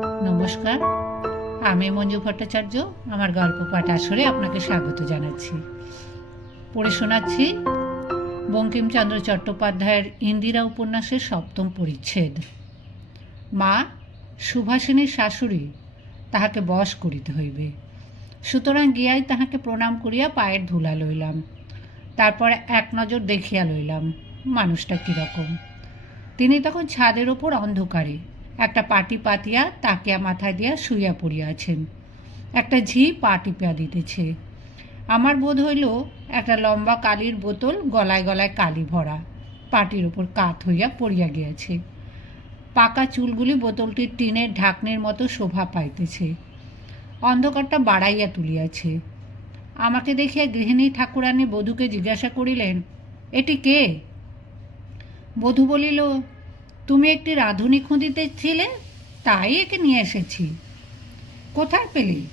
নমস্কার, আমি মঞ্জু ভট্টাচার্য, আমার গল্প পাঠ আসরে আপনাকে স্বাগত জানাচ্ছি। পড়ে শোনাচ্ছি, বঙ্কিমচন্দ্র চট্টোপাধ্যায়ের ইন্দিরা উপন্যাসের সপ্তম পরিচ্ছেদ। মা সুভাষিনীর শাশুড়ি তাহাকে বশ করিতে হইবে। সুতরাং গিয়াই তাহাকে প্রণাম করিয়া পায়ের ধুলা লইলাম। তারপর এক নজর দেখিয়া লইলাম, মানুষটা কীরকম। তিনি তখন ছাদের ওপর অন্ধকারে একটা পাটি পাতিয়া তাকিয়া মাথায় দিয়া শুইয়া পড়িয়াছেন। একটা ঝি পা টিপিয়া দিতেছে। আমার বোধ হইল একটা লম্বা কালির বোতল গলায় গলায় কালি ভরা, পাটির ওপর কাত হইয়া পড়িয়া গিয়াছে। পাকা চুলগুলি বোতলটির টিনের ঢাকনের মতো শোভা পাইতেছে। অন্ধকারটা বাড়াইয়া তুলিয়াছে। আমাকে দেখিয়া গৃহিণী ঠাকুরানী বধূকে জিজ্ঞাসা করিলেন, এটি কে? বধূ বলিল তুমি একটি রাঁধুনি খুঁজিতেছিলে তাই একে নিয়ে এসেছি। কোথায় পেলি?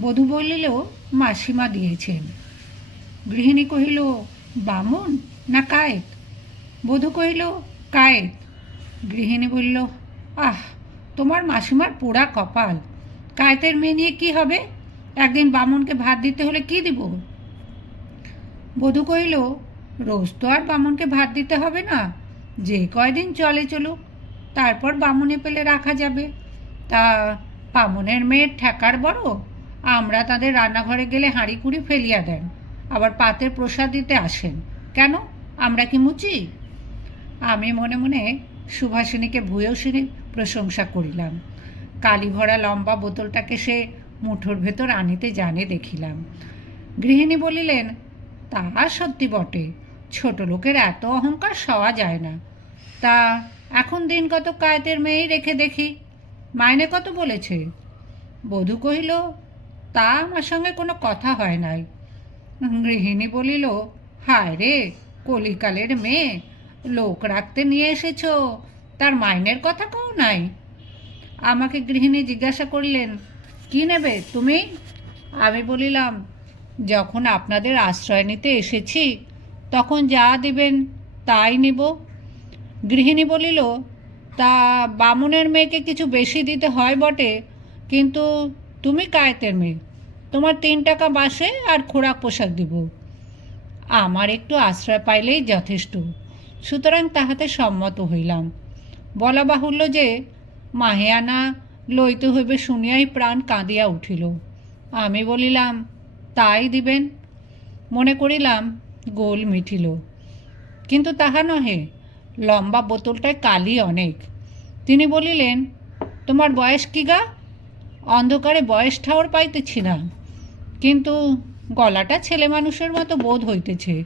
বধূ বলিল, মাসিমা দিয়েছেন। গৃহিণী কহিল, বামন না কায়েত? বধূ কহিল, কায়েত। গৃহিণী বলল, আহ, তোমার মাসিমার পোড়া কপাল। কায়েতের মেয়ে নিয়ে কী হবে? একদিন বামনকে ভাত দিতে হলে কি দিব? বধূ কহিল, রোজ তো আর বামনকে ভাত দিতে হবে না। যে কয়দিন চলে চলুক, তারপর বামুনে পেলে রাখা যাবে। তা বামুনের মেয়ের ঠেকার বড়, আমরা তাদের রান্নাঘরে গেলে হাঁড়ি কুড়ি ফেলিয়া দেন, আবার পাতের প্রসাদ দিতে আসেন। কেন? আমরা কি মুচি? আমি মনে মনে সুভাষিনীকে ভূয়সিনী প্রশংসা করিলাম। কালি ভরা লম্বা বোতলটাকে সে মুঠোর ভেতর আনিতে জানে দেখিলাম। গৃহিণী বলিলেন, তা সত্যি বটে। ছোট লোকের এত অহংকার সওয়া যায় না। তা এখন দিন কত কায়েতের মেয়েই রেখে দেখি। মাইনে কত বলেছে? বধূ কহিল, তা আমার সঙ্গে কোনো কথা হয় নাই। গৃহিণী বলিল, হায় রে, কলিকালের মেয়ে, লোক রাখতে নিয়ে এসেছ, তার মাইনের কথা কও নাই। আমাকে গৃহিণী জিজ্ঞাসা করলেন, কি নেবে তুমি? আমি বলিলাম, যখন আপনাদের আশ্রয় নিতে এসেছি তখন যা দেবেন তাই নিব। গৃহিণী বলিল, তা বামুনের মেয়েকে কিছু বেশি দিতে হয় বটে, কিন্তু তুমি কায়েতের মেয়ে। তোমার তিন টাকা বাসে আর খোরাক পোশাক দিব। আমার একটু আশ্রয় পাইলেই যথেষ্ট। সুতরাং তাহাতে সম্মত হইলাম। বলা বাহুল্য যে মাহেয়ানা লইতে হইবে শুনিয়াই প্রাণ কাঁদিয়া উঠিল। আমি বলিলাম, তাই দিবেন। মনে করিলাম গোল মিঠিল কিন্তু তাহা নহে, লম্বা বোতলটায় কালি অনেক। তিনি বলিলেন, তোমার বয়স কি গা? অন্ধকারে বয়স ঠাওর পাইতেছি না। কিন্তু গলাটা ছেলে মানুষের মতো বোধ হইতেছে।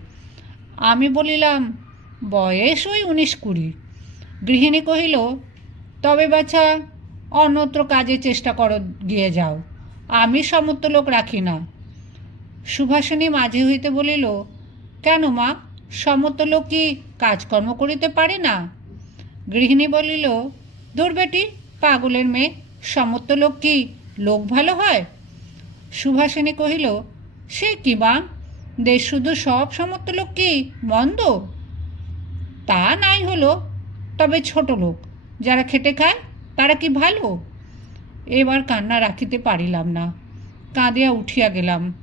আমি বলিলাম, বয়স ওই উনিশ কুড়ি। গৃহিণী কহিল, তবে বাছা, অন্যত্র কাজে চেষ্টা করো, গিয়ে যাও। আমি সমস্ত লোক রাখি না। সুভাষিনী মাঝে হইতে বলিল কেন মা সমস্ত লোক কি কাজকর্ম করিতে পারে না? গৃহিণী বলিল, দূর বেটি, পাগলের মেয়ে সমস্ত লোক কি লোক ভালো হয়? সুভাষিনী কহিল, সে কি মা দেশ শুধু সব সমস্ত লোক কি মন্দ? তা নাই হলো, তবে ছোট লোক, যারা খেটে খায়, তারা কি ভালো? এবার কান্না রাখিতে পারিলাম না। কাঁদিয়া উঠিয়া গেলাম।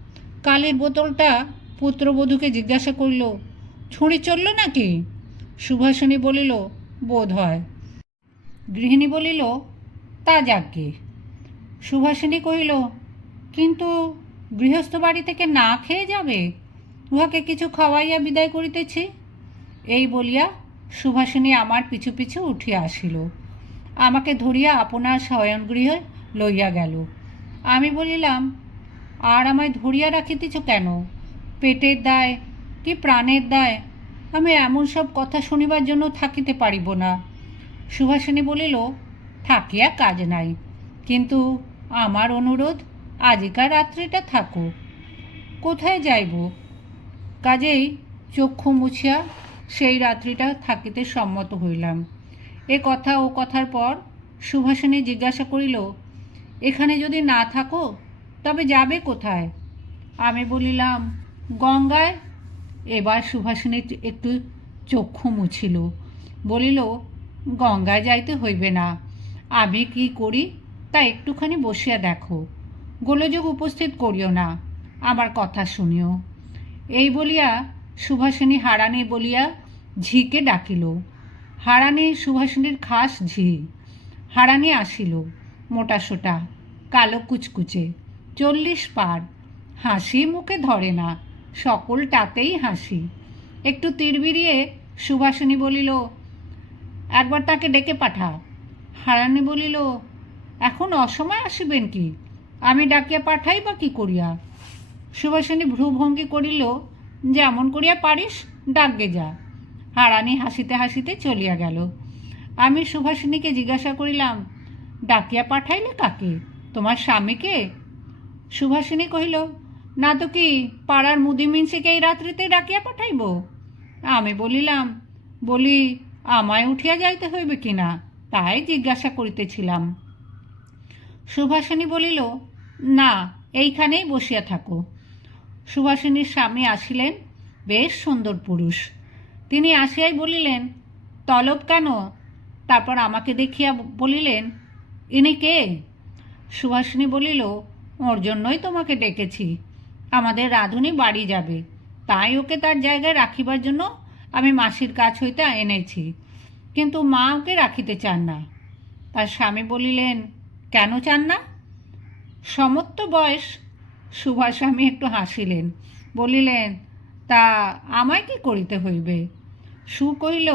কালির বোতলটা পুত্রবধূকে জিজ্ঞাসা করিল, ছুঁড়ি চলল নাকি? সুভাষিনী বলিল, বোধ হয়। গৃহিণী বলিল, তা যাকে সুভাষিনী কহিল, কিন্তু গৃহস্থ বাড়ি থেকে না খেয়ে যাবে? উহাকে কিছু খাওয়াইয়া বিদায় করিতেছি? এই বলিয়া সুভাষিনী আমার পিছু পিছু উঠিয়া আসিল। আমাকে ধরিয়া আপনার শয়নগৃহে লইয়া গেল। আমি বলিলাম, আর আমায় ধরিয়া রাখিতেছ কেন? পেটের দায় কি প্রাণের দায়? আমি এমন সব কথা শুনিবার জন্য থাকিতে পারিব না। সুভাষিনী বলিল, থাকিয়া কাজ নাই। কিন্তু আমার অনুরোধ, আজিকার রাত্রিটা থাকো। কোথায় যাইব? কাজেই চক্ষু মুছিয়া সেই রাত্রিটা থাকিতে সম্মত হইলাম। এ কথা ও কথার পর সুভাষিনী জিজ্ঞাসা করিল, এখানে যদি না থাকো, তবে যাবে কোথায়? আমি বলিলাম গঙ্গায় এবার সুভাষিনী একটু চক্ষু মুছিল। বলিল, গঙ্গায় যাইতে হইবে না। আমি কি করি তা একটুখানি বসিয়া দেখো। গোলযোগ উপস্থিত করিও না। আমার কথা শুনিও। এই বলিয়া সুভাষিনী হারানি বলিয়া ঝিকে ডাকিল। হারানি সুভাষিনীর খাস ঝি। হারানি আসিল, মোটা সোটা, কালো কুচকুচে, চল্লিশ পার। হাসি মুখে ধরে না। সকলটাতেই হাসি। একটু তিরবিরিয়ে সুভাষিনী বলিল, একবার তাকে ডেকে পাঠা হারানি বলিল, এখন অসময় আসিবেন কি? আমি ডাকিয়া পাঠাই বা কি করিয়া? সুভাষিনী ভ্রুভঙ্গি করিল, যেমন করিয়া পারিস ডাকগে যা। হারানি হাসিতে হাসিতে চলিয়া গেল। আমি সুভাষিনীকে জিজ্ঞাসা করিলাম, ডাকিয়া পাঠাইলে কাকে? তোমার স্বামীকে? সুভাষিনী কহিল না তো কি, পাড়ার মুদি মিনসিকে এই রাত্রিতে ডাকিয়া পাঠাইব? আমি বলিলাম, বলি, আমায় উঠিয়া যাইতে হইবে কি না? তাই জিজ্ঞাসা করিতেছিলাম। সুভাষিনী বলিল, না, এইখানেই বসিয়া থাকো। সুভাষিনীর স্বামী আসিলেন, বেশ সুন্দর পুরুষ। তিনি আসিয়াই বলিলেন, তলব কেন? তারপর আমাকে দেখিয়া বলিলেন, ইনি কে? সুভাষিনী বলিল, ওর জন্যই তোমাকে ডেকেছি। আমাদের রাঁধুনি বাড়ি যাবে। তাই ওকে তার জায়গায় রাখিবার জন্য আমি মাসির কাছ হইতে এনেছি। কিন্তু মা ওকে রাখিতে চান না। তার স্বামী বলিলেন, কেন চান না? সমত্ব বয়স। সুভাষ স্বামী একটু হাসিলেন, বলিলেন, তা আমায় কি করিতে হইবে? সু কহিল,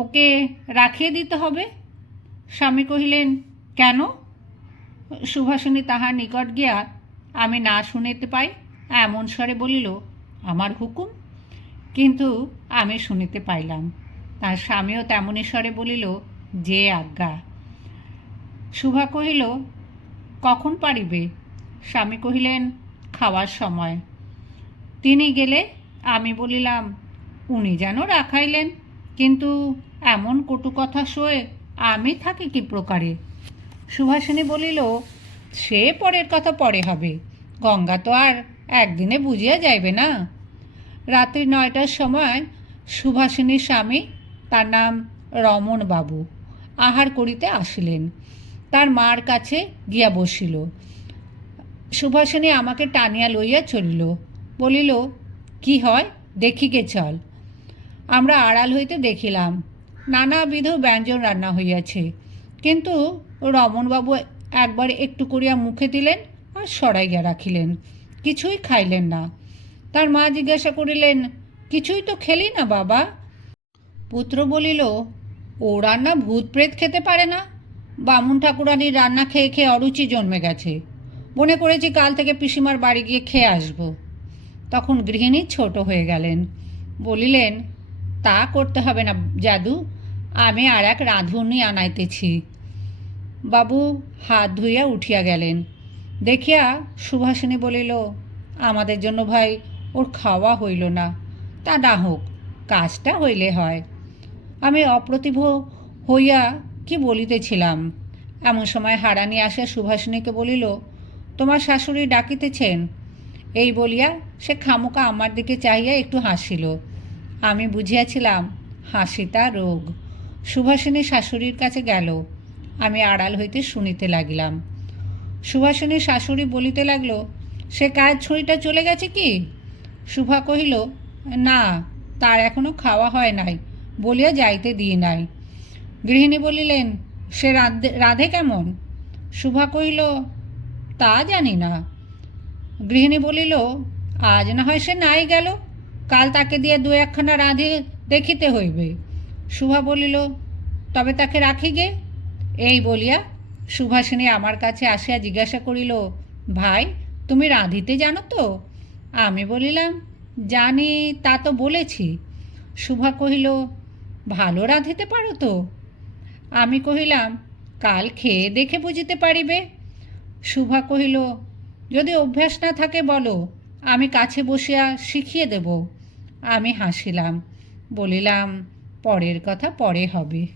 ওকে রাখিয়ে দিতে হবে। স্বামী কহিলেন, কেন? সুভাষিনী তাহার নিকট গিয়া আমি না শুনিতে পাই, এমন স্বরে বলিল, আমার হুকুম? কিন্তু আমি শুনিতে পাইলাম। তার স্বামীও তেমনই স্বরে বলিল, যে আজ্ঞা। শুভা কহিল, কখন পারিবে? স্বামী কহিলেন, খাওয়ার সময়। তিনি গেলে আমি বলিলাম, উনি যেন রাখাইলেন, কিন্তু এমন কটু কথা শোয়ে আমি থাকি কি প্রকারে? সুভাষিনী বলিল সে পরের কথা পরে হবে। গঙ্গা তো আর একদিনে বুঝিয়া যাইবে না। রাত্রি নয়টার সময় সুভাষিনীর স্বামী, তার নাম রমণ বাবু আহার করিতে আসিলেন। তার মার কাছে গিয়া বসিল। সুভাষিনী আমাকে টানিয়া লইয়া চলিল। বলিল, কি হয়? দেখি দেখিকে চল। আমরা আড়াল হইতে দেখিলাম, নানাবিধ ব্যঞ্জন রান্না হইয়াছে। কিন্তু রমণবাবু একবার একটু করিয়া মুখে দিলেন আর সরাইয়া রাখিলেন। কিছুই খাইলেন না। তার মা জিজ্ঞাসা করিলেন, কিছুই তো খেলি না বাবা? পুত্র বলিল, ও রান্না ভূত প্রেত খেতে পারে না। বামুন ঠাকুরানির রান্না খেয়ে খেয়ে অরুচি জন্মে গেছে। মনে করেছি কাল থেকে পিসিমার বাড়ি গিয়ে খেয়ে আসব। তখন গৃহিণী ছোট হয়ে গেলেন। বলিলেন, তা করতে হবে না জাদু। আমি আর এক রাঁধুনি আনাইতেছি। বাবু হাত ধুইয়া উঠিয়া গেলেন। দেখিয়া সুভাষিনী বলিল, আমাদের জন্য ভাই, ওর খাওয়া হইল না। তা না হোক, কাজটা হইলে হয়। আমি অপ্রতিভ হইয়া কি বলিতেছিলাম? এমন সময় হারানি আসিয়া সুভাষিনীকে বলিল, তোমার শাশুড়ি ডাকিতেছেন? এই বলিয়া সে খামোকা আমার দিকে চাহিয়া একটু হাসিল। আমি বুঝিয়াছিলাম হাসিটা রোগ। সুভাষিনী শাশুড়ির কাছে গেল। আমি আড়াল হইতে শুনিতে লাগিলাম। সুভাষিনীর শাশুড়ি বলিতে লাগল, সে কাজ ছুরিটা চলে গেছে কি? শুভা কহিল, না, তার এখনও খাওয়া হয় নাই, বলিয়া যাইতে দিই নাই। গৃহিণী বলিলেন, সে রাধে রাধে কেমন? শুভা কহিল, তা জানি না। গৃহিণী বলিল, আজ না হয় সে নাই গেল, কাল তাকে দিয়ে দু একখানা রাঁধে দেখিতে হইবে। শুভা বলিল, তবে তাকে রাখি গে? এই বলিয়া সুভাষিনী আমার কাছে আসিয়া জিজ্ঞাসা করিল, ভাই, তুমি রাঁধিতে জানো তো? আমি বলিলাম, জানি, তা তো বলেছি। শুভা কহিল, ভালো রাঁধিতে পারো তো? আমি কহিলাম, কাল খেয়ে দেখে বুঝিতে পারিবে। শুভা কহিল, যদি অভ্যাস না থাকে বলো, আমি কাছে বসিয়া শিখিয়ে দেব। আমি হাসিলাম, বলিলাম, পরের কথা পরে হবে।